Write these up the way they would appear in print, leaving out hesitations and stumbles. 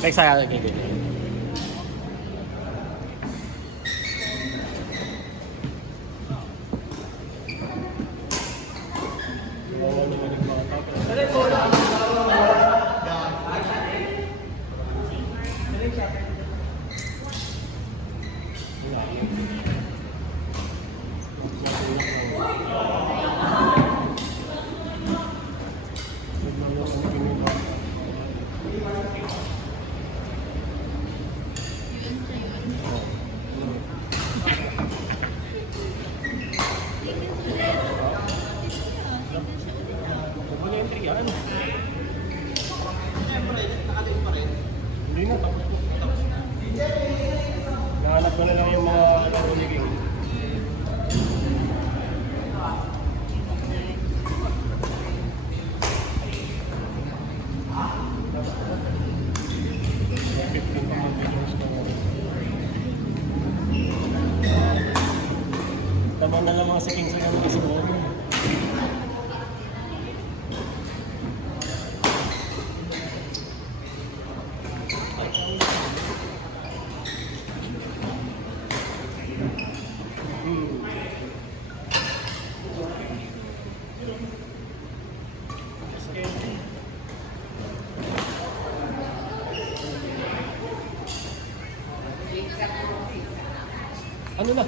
Next tayo kay Hindi na, tapos po. Nahanap ko na lang yung mga nakuliging. Tama na lang mga siking sa mga siguro. Ano na?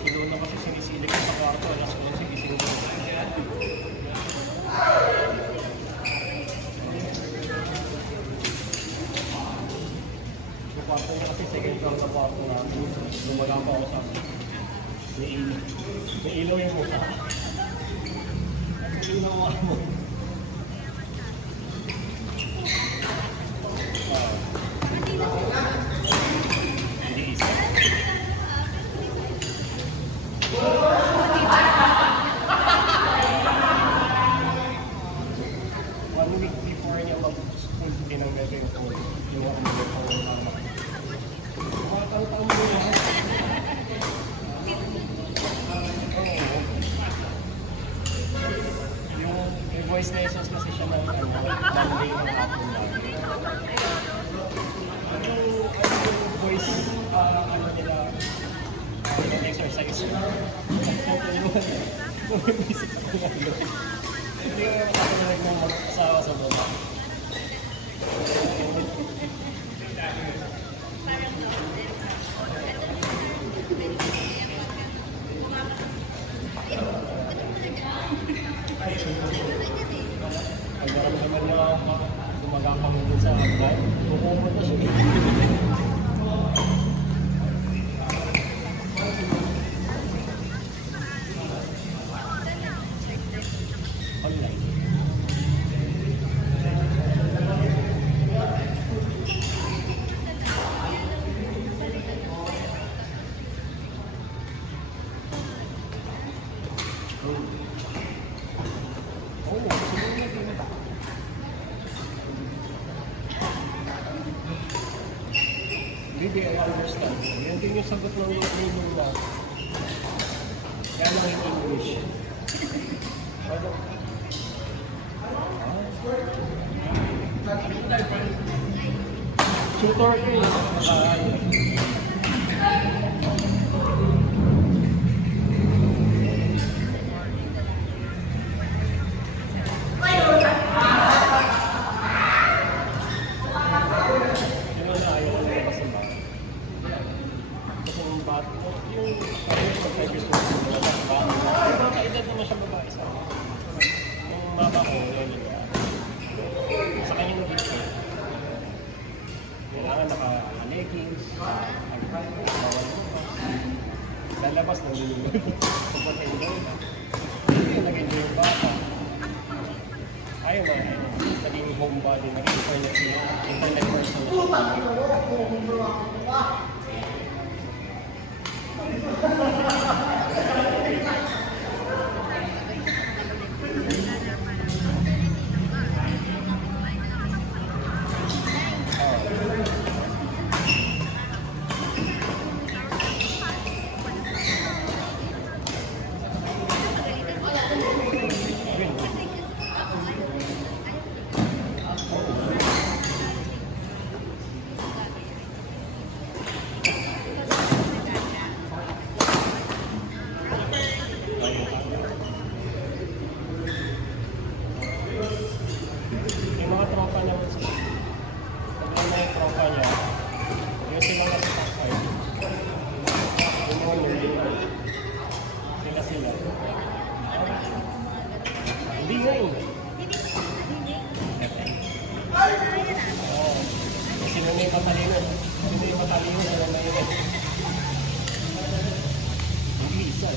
Sinuna kasi sinisilik sa kwarto, alas ko lang sinising ko. Yung kwarto niya kasi second floor sa kwarto namin. Lumagang pa ako sa may ilaw yung mukha. Ang ilaw mo. Bumisip ako nga doon. Hindi ko makakalalag ng mag-asawa sa baba. Ang naramdaman niya gumagapang din sa vlog. Kukumot na siya. Online. Hindi, I understand. Yan din yung sagot ng label na. Kaya lang yung English. Tutor ko yun. Sa kanyang nag-issue, kailangan naka-leggings, bawal mo pa. Lalabas ng lulunod. Pagpatay na. Hindi na nag-enjoy yung bata. Ayaw na, naging homebody, naging internet person na yung mga tropa naman sila. Pag may mga tropa niya, yung sila na sa top 5. Yung mga learning na. Sila. Hindi nga eh. Oo. Sino na yung matalino? Sino yung matalino? Sino na yun? Hindi isa.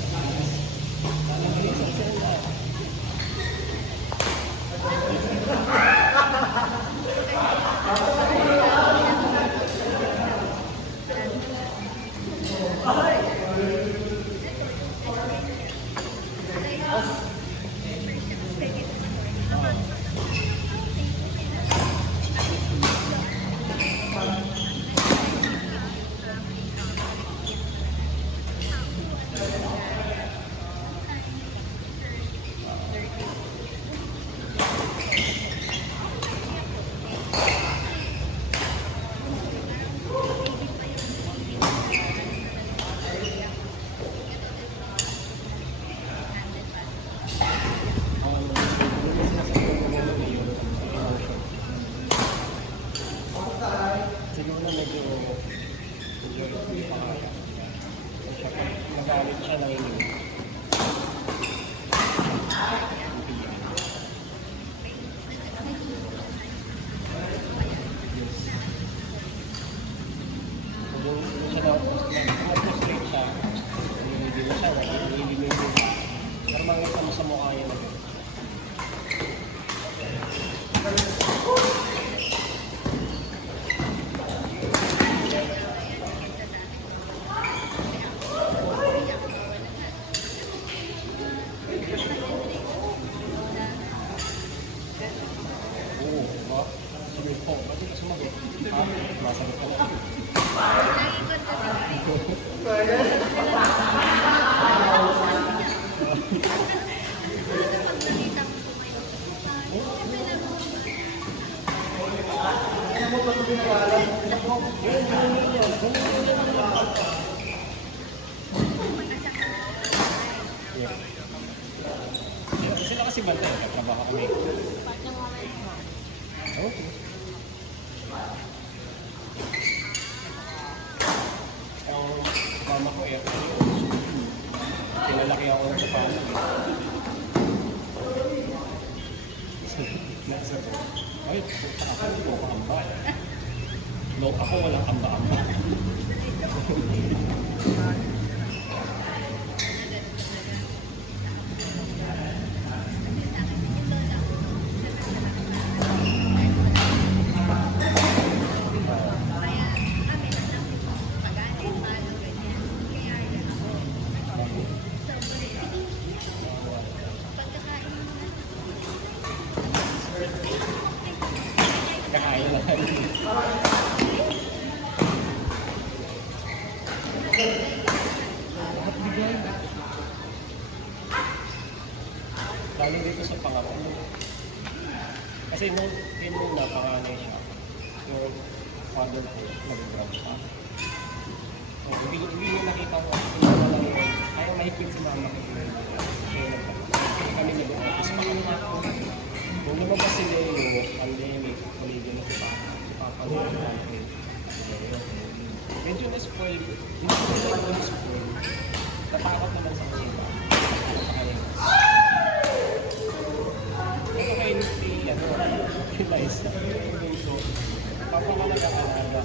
Siguro na medyo hindi pa kaya. Nagalit siya ng inyo. Kung siya na-frustrate siya, hindi na siya, hindi na siya. Pero makita mo sa mukha niya na po, bakit ka sumagot? Masagot ka na. si Bante? Nagtrabaho kami. Part ng moment mo. Okay. Ang mama ko eh, pinalaki ako ng kapatid. Ay, punta ako, hindi ko kamba. No, ako walang kamba-kamba. Kakain lang. Lahat bigay. Lalo dito sa pangalan. Kasi nung napanganay siya, yung father ko, nag-grab siya. So, hindi niya nakita ko kung ano lang yun. Kaya mahigpit si mama ko. Kaya kami nag-office pa kami. Nung lumabas si Leo, pandemic, kuligin na si Papa Leo. Medyo na-spoil. Hindi ko na na-spoil. Natakot naman sa kanila. Ano kayo ni Liza? So, papakalaga ka na.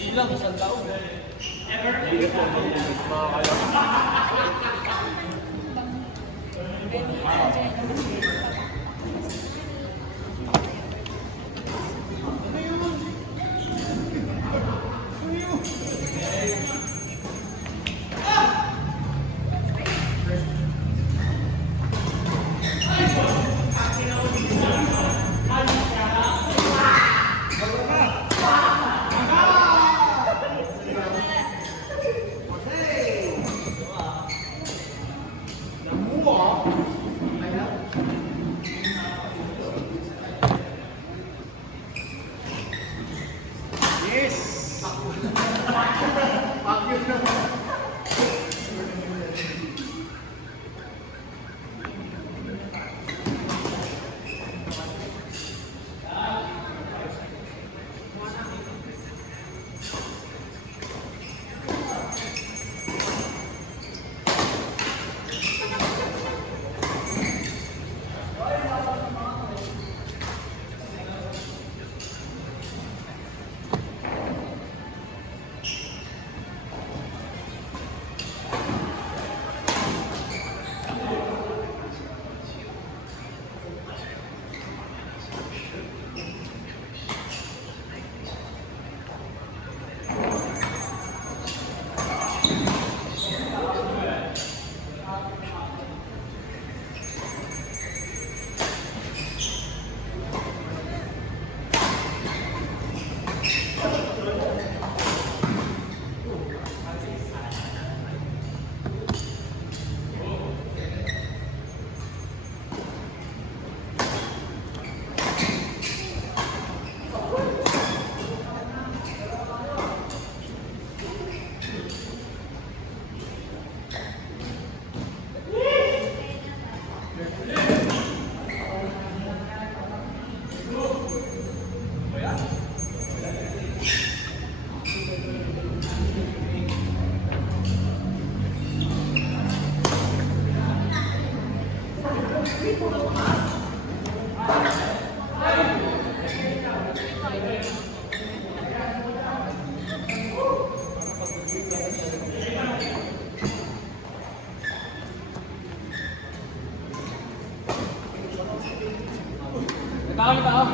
Hindi lang, isang taon. Yes! Tao.